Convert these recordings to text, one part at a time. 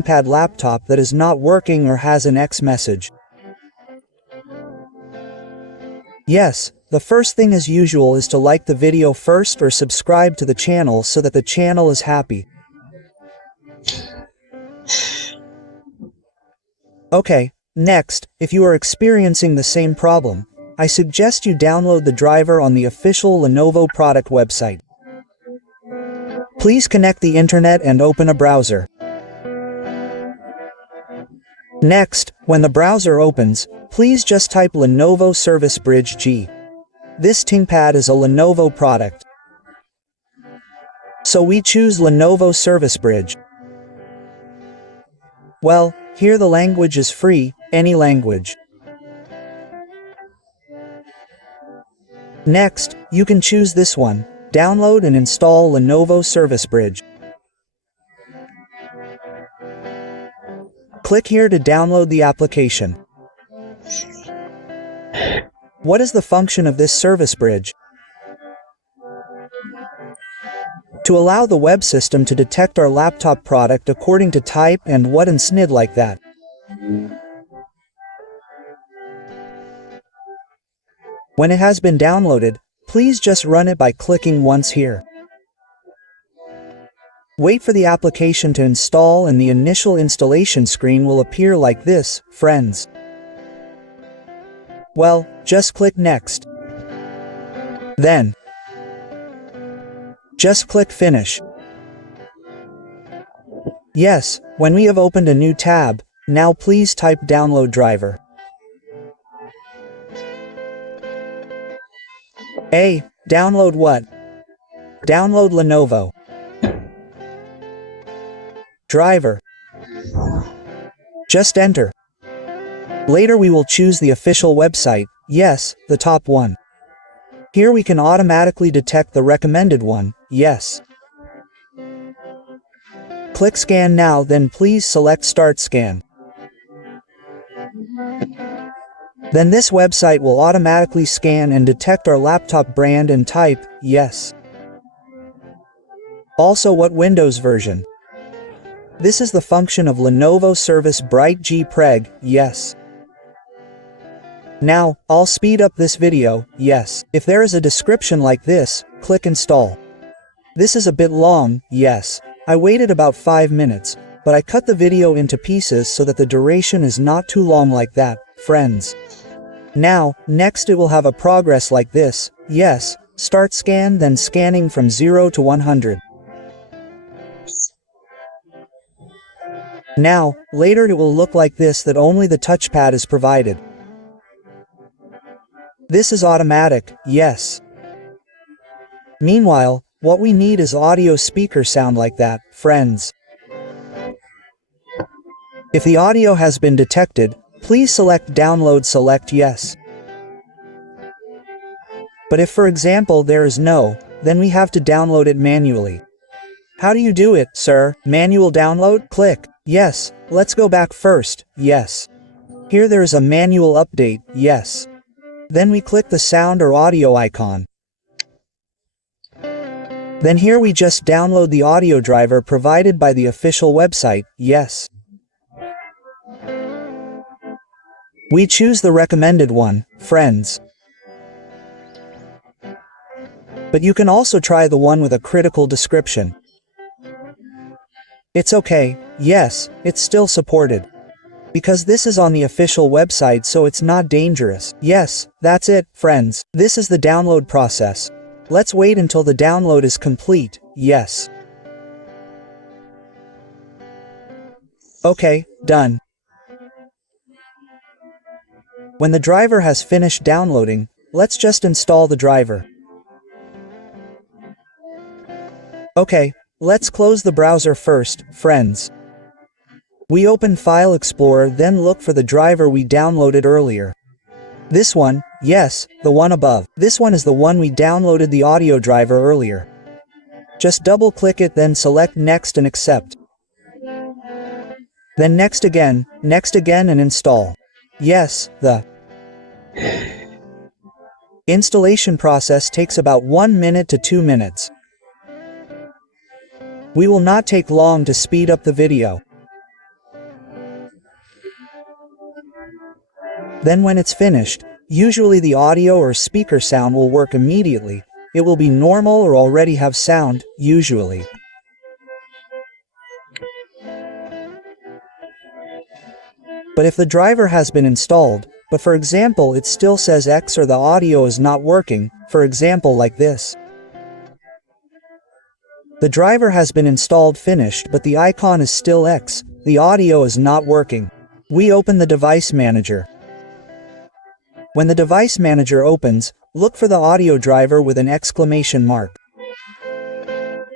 ThinkPad laptop that is not working or has an X message. Yes, the first thing as usual is to like the video first or subscribe to the channel so that the channel is happy. Okay, next, if you are experiencing the same problem, I suggest you download the driver on the official Lenovo product website. Please connect the internet and open a browser. Next, when the browser opens, please just type Lenovo Service Bridge G. This ThinkPad is a Lenovo product, so we choose Lenovo Service Bridge. Well, here the language is free, any language. Next, you can choose this one, download and install Lenovo Service Bridge. Click here to download the application. What is the function of this service bridge? To allow the web system to detect our laptop product according to type and what and SNID like that. When it has been downloaded, please just run it by clicking once here. Wait for the application to install and the initial installation screen will appear like this, friends. Well, just click Next. Then, just click Finish. Yes, when we have opened a new tab, now please type Download Driver. Download what? Download Lenovo driver. Just enter. Later we will choose the official website, yes, the top one. Here we can automatically detect the recommended one, yes. Click Scan now, then please select Start Scan. Then this website will automatically scan and detect our laptop brand and type, yes. Also what Windows version. This is the function of Lenovo Service Bright G Preg, yes. Now, I'll speed up this video, yes. If there is a description like this, click Install. This is a bit long, yes. I waited about 5 minutes, but I cut the video into pieces so that the duration is not too long like that, friends. Now, next it will have a progress like this, yes, start scan then scanning from 0 to 100. Now, later it will look like this that only the touchpad is provided. This is automatic, yes. Meanwhile, what we need is audio speaker sound like that, friends. If the audio has been detected, please select Download, select Yes. But if for example there is no, then we have to download it manually. How do you do it, sir? Manual download? Click Yes. Let's go back first, yes. Here there is a manual update, yes. Then we click the sound or audio icon. Then here we just download the audio driver provided by the official website, yes. We choose the recommended one, friends. But you can also try the one with a critical description. It's okay, yes, it's still supported. Because this is on the official website so it's not dangerous. Yes, that's it, friends. This is the download process. Let's wait until the download is complete, yes. Okay, done. When the driver has finished downloading, let's just install the driver. Okay, let's close the browser first, friends. We open File Explorer, then look for the driver we downloaded earlier. This one, yes, the one above. This one is the one we downloaded the audio driver earlier. Just double-click it, then select Next and Accept. Then Next again and install. Yes, the installation process takes about 1 minute to 2 minutes. We will not take long to speed up the video. Then when it's finished, usually the audio or speaker sound will work immediately. It will be normal or already have sound, usually. But if the driver has been installed, but for example it still says X or the audio is not working, for example like this. The driver has been installed finished but the icon is still X, the audio is not working. We open the device manager. When the device manager opens, look for the audio driver with an exclamation mark.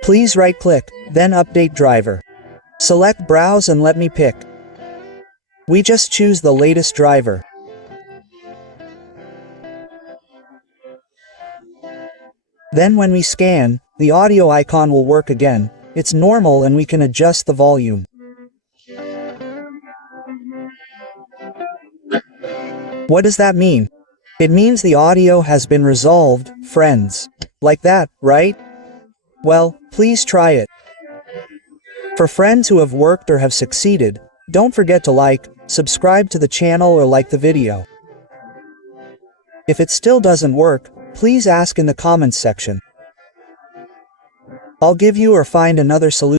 Please right-click, then Update Driver. Select Browse and let me pick. We just choose the latest driver. Then when we scan, the audio icon will work again. It's normal and we can adjust the volume. What does that mean? It means the audio has been resolved, friends. Like that, right? Well, please try it. For friends who have worked or have succeeded, don't forget to like, subscribe to the channel or like the video. If it still doesn't work, please ask in the comments section. I'll give you or find another solution.